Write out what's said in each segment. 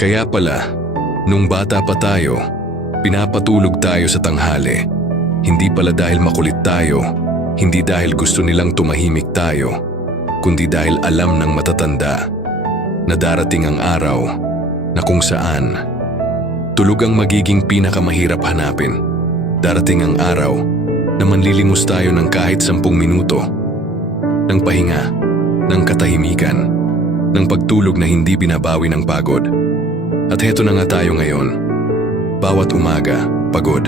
Kaya pala, nung bata pa tayo, pinapatulog tayo sa tanghali. Hindi pala dahil makulit tayo, hindi dahil gusto nilang tumahimik tayo, kundi dahil alam ng matatanda na darating ang araw na kung saan tulog ang magiging pinakamahirap hanapin. Darating ang araw na manlilimos tayo ng kahit 10 minuto, ng pahinga, ng katahimikan, ng pagtulog na hindi binabawi ng pagod. At heto na nga tayo ngayon. Bawat umaga, pagod.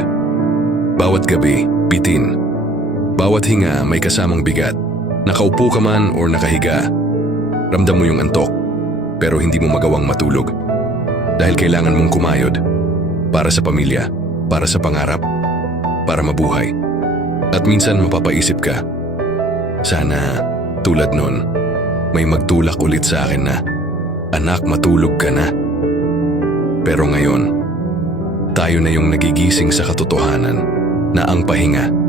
Bawat gabi, bitin. Bawat hinga may kasamang bigat. Nakaupo ka man o nakahiga, ramdam mo yung antok, pero hindi mo magawang matulog. Dahil kailangan mong kumayod. Para sa pamilya, para sa pangarap, para mabuhay. At minsan mapapaisip ka, sana tulad nun, may magtulak ulit sa akin na, anak, matulog ka na. Pero ngayon, tayo na yung nagigising sa katotohanan na ang pahinga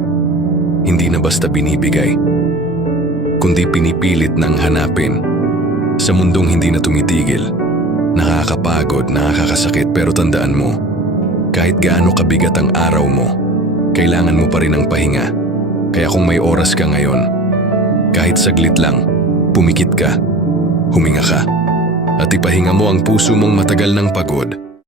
hindi na basta binibigay, kundi pinipilit ng hanapin sa mundong hindi na tumitigil. Nakakapagod, nakakasakit, pero tandaan mo, kahit gaano kabigat ang araw mo, kailangan mo pa rin ang pahinga. Kaya kung may oras ka ngayon, kahit saglit lang, pumikit ka, huminga ka, at ipahinga mo ang puso mong matagal ng pagod.